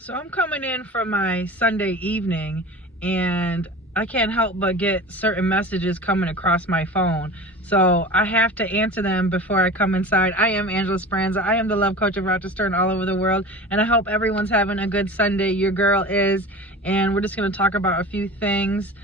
So I'm coming in from my Sunday evening and I can't help but get certain messages coming across my phone. So I have to answer them before I come inside. I am Angela Speranza. I am the love coach of Rochester and all over the world. And I hope everyone's having a good Sunday. Your girl is. And we're just going to talk about a few things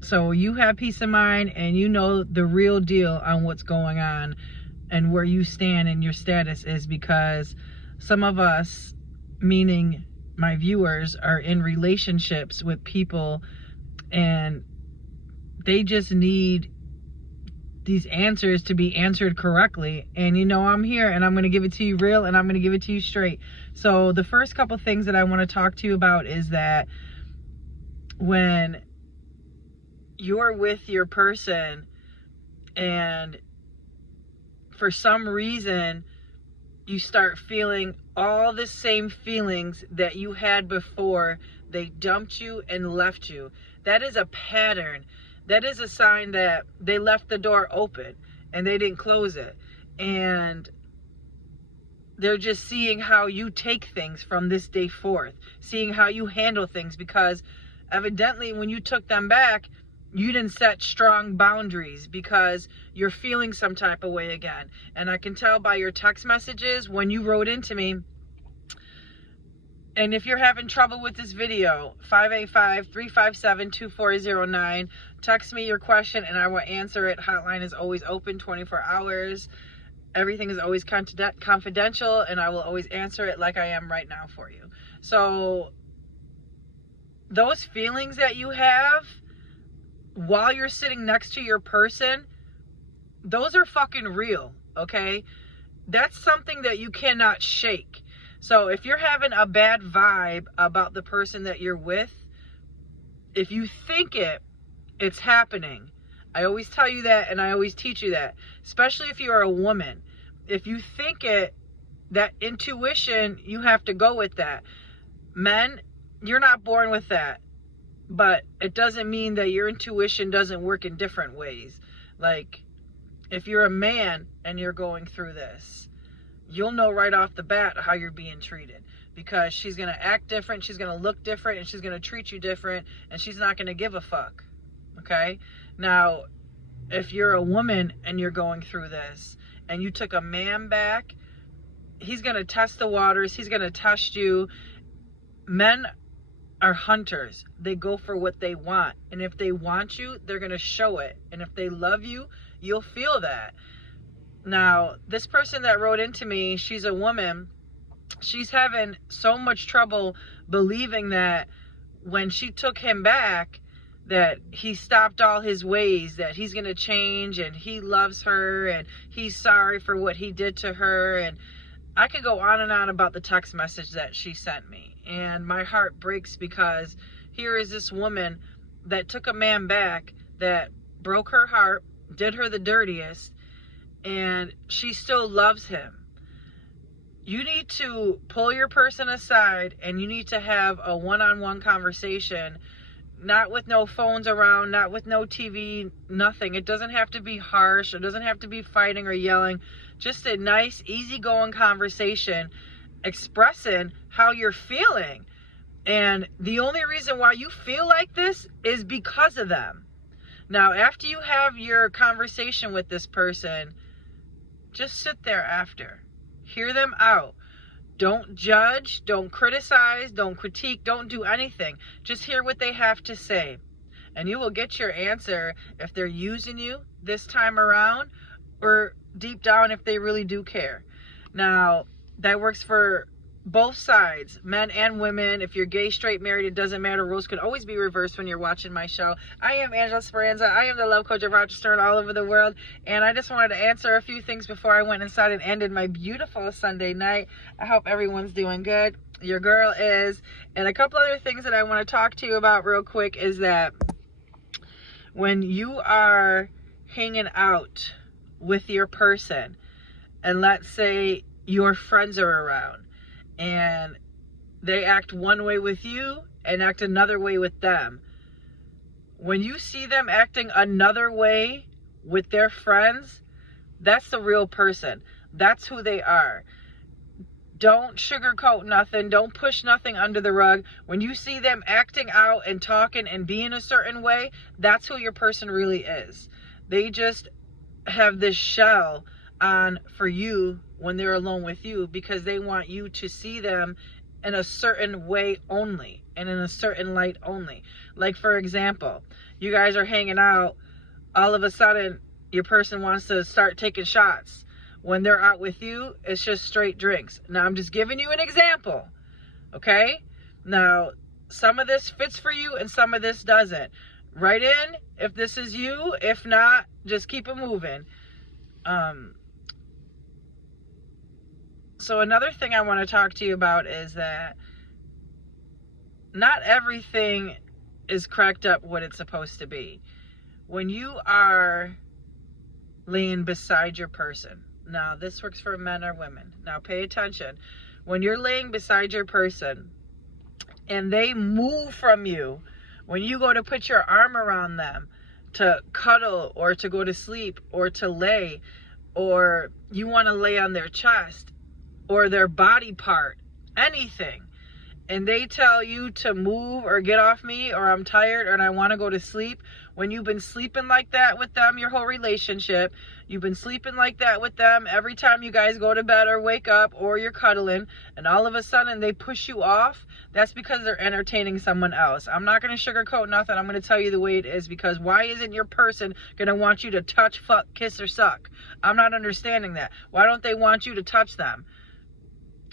so you have peace of mind and you know the real deal on what's going on and where you stand and your status is, because some of us, meaning my viewers, are in relationships with people and they just need these answers to be answered correctly. And you know, I'm here and I'm going to give it to you real and I'm going to give it to you straight. So the first couple things that I want to talk to you about is that when you're with your person and for some reason you start feeling all the same feelings that you had before they dumped you and left you, that is a pattern. That is a sign that they left the door open and they didn't close it. And they're just seeing how you take things from this day forth, seeing how you handle things, because evidently when you took them back, you didn't set strong boundaries because you're feeling some type of way again. And I can tell by your text messages when you wrote into me. And if you're having trouble with this video, 585-357-2409, text me your question and I will answer it. Hotline is always open 24 hours. Everything is always confidential and I will always answer it like I am right now for you. So those feelings that you have while you're sitting next to your person, those are fucking real, okay? That's something that you cannot shake. So if you're having a bad vibe about the person that you're with, if you think it's happening. I always tell you that and I always teach you that, especially if you're a woman. If you think that intuition, you have to go with that. Men, you're not born with that. But it doesn't mean that your intuition doesn't work in different ways. Like, if you're a man and you're going through this, you'll know right off the bat how you're being treated. Because she's going to act different, she's going to look different, and she's going to treat you different, and she's not going to give a fuck. Okay? Now, if you're a woman and you're going through this, and you took a man back, he's going to test the waters, he's going to test you. Men are hunters. They go for what they want. And if they want you, they're going to show it. And if they love you, you'll feel that. Now, this person that wrote into me, she's a woman. She's having so much trouble believing that when she took him back, that he stopped all his ways, that he's going to change and he loves her and he's sorry for what he did to her. And I could go on and on about the text message that she sent me. And my heart breaks because here is this woman that took a man back that broke her heart, did her the dirtiest, and she still loves him. You need to pull your person aside and you need to have a one-on-one conversation, not with no phones around, not with no TV, nothing. It doesn't have to be harsh. It doesn't have to be fighting or yelling. Just a nice, easygoing conversation expressing how you're feeling. And the only reason why you feel like this is because of them. Now, after you have your conversation with this person, just sit there after. Hear them out. Don't judge, don't criticize, don't critique, don't do anything. Just hear what they have to say. And you will get your answer if they're using you this time around or deep down if they really do care. Now, that works for both sides, men and women. If you're gay, straight, married, it doesn't matter. Roles can always be reversed when you're watching my show. I am Angela Speranza. I am the love coach of Rochester and all over the world. And I just wanted to answer a few things before I went inside and ended my beautiful Sunday night. I hope everyone's doing good. Your girl is. And a couple other things that I want to talk to you about real quick is that when you are hanging out with your person, and let's say your friends are around and they act one way with you and act another way with them. When you see them acting another way with their friends, that's the real person. That's who they are. Don't sugarcoat nothing. Don't push nothing under the rug. When you see them acting out and talking and being a certain way, that's who your person really is. They just have this shell on for you when they're alone with you, because they want you to see them in a certain way only and in a certain light only. Like, for example, you guys are hanging out, all of a sudden your person wants to start taking shots. When they're out with you, it's just straight drinks. Now, I'm just giving you an example, okay? Now, some of this fits for you and some of this doesn't. Write in if this is you. If not, just keep it moving. So another thing I want to talk to you about is that not everything is cracked up what it's supposed to be. When you are laying beside your person, now this works for men or women. Now pay attention. When you're laying beside your person and they move from you, when you go to put your arm around them to cuddle or to go to sleep or to lay, or you want to lay on their chest or their body part, anything, and they tell you to move or get off me or I'm tired or I want to go to sleep, when you've been sleeping like that with them your whole relationship, you've been sleeping like that with them every time you guys go to bed or wake up or you're cuddling, and all of a sudden they push you off, that's because they're entertaining someone else. I'm not going to sugarcoat nothing. I'm going to tell you the way it is, because why isn't your person going to want you to touch, fuck, kiss, or suck? I'm not understanding that. Why don't they want you to touch them?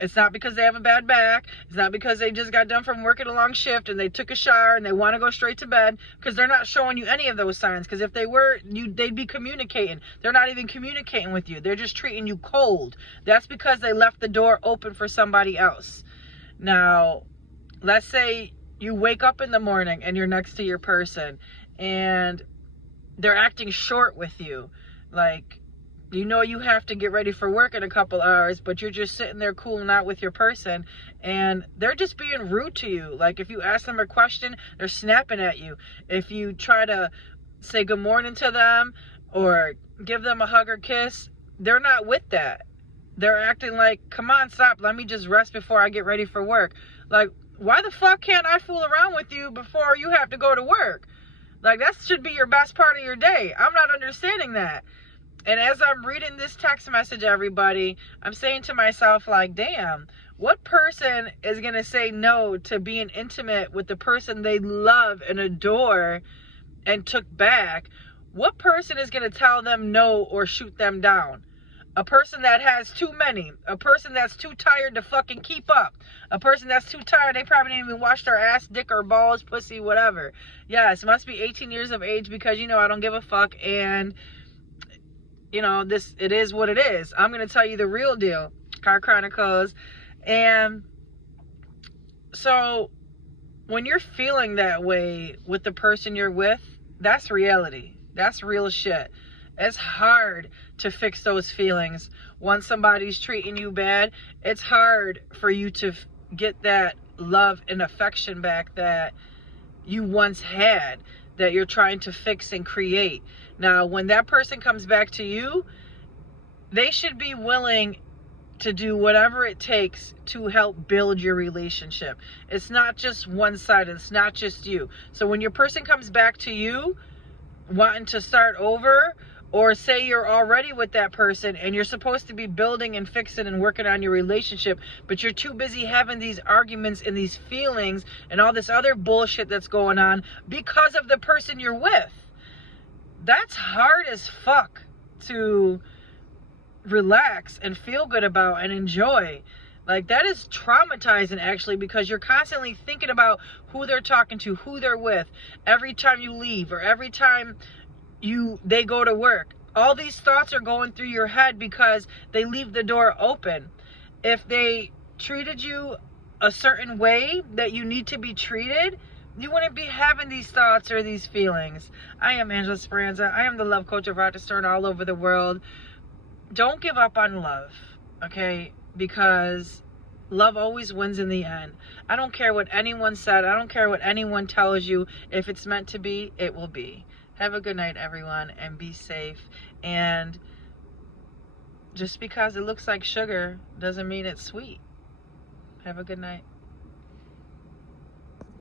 It's not because they have a bad back. It's not because they just got done from working a long shift and they took a shower and they want to go straight to bed, because they're not showing you any of those signs. Because if they were, they'd be communicating. They're not even communicating with you. They're just treating you cold. That's because they left the door open for somebody else. Now, let's say you wake up in the morning and you're next to your person and they're acting short with you. Like, you know you have to get ready for work in a couple hours, but you're just sitting there cooling out with your person and they're just being rude to you. Like, if you ask them a question, they're snapping at you. If you try to say good morning to them or give them a hug or kiss, they're not with that. They're acting like, come on, stop, let me just rest before I get ready for work. Like, why the fuck can't I fool around with you before you have to go to work? Like, that should be your best part of your day. I'm not understanding that. And as I'm reading this text message, everybody, I'm saying to myself, like, damn, what person is going to say no to being intimate with the person they love and adore and took back? What person is going to tell them no or shoot them down? A person that has too many. A person that's too tired to fucking keep up. A person that's too tired, they probably didn't even wash their ass, dick, or balls, pussy, whatever. Yes, must be 18 years of age because, you know, I don't give a fuck, and you know, it is what it is. I'm going to tell you the real deal. Car Chronicles. And so when you're feeling that way with the person you're with, that's reality. That's real shit. It's hard to fix those feelings. Once somebody's treating you bad, it's hard for you to get that love and affection back that you once had, that you're trying to fix and create. Now, when that person comes back to you, they should be willing to do whatever it takes to help build your relationship. It's not just one-sided. It's not just you. So when your person comes back to you wanting to start over, or say you're already with that person and you're supposed to be building and fixing and working on your relationship, but you're too busy having these arguments and these feelings and all this other bullshit that's going on because of the person you're with. That's hard as fuck to relax and feel good about and enjoy. Like, that is traumatizing, actually, because you're constantly thinking about who they're talking to, who they're with, every time you leave or every time they go to work. All these thoughts are going through your head because they leave the door open. If they treated you a certain way that you need to be treated, you wouldn't be having these thoughts or these feelings. I am Angela Speranza. I am the love coach of Rochester and all over the world. Don't give up on love, okay? Because love always wins in the end. I don't care what anyone said. I don't care what anyone tells you. If it's meant to be, it will be. Have a good night, everyone, and be safe. And just because it looks like sugar doesn't mean it's sweet. Have a good night.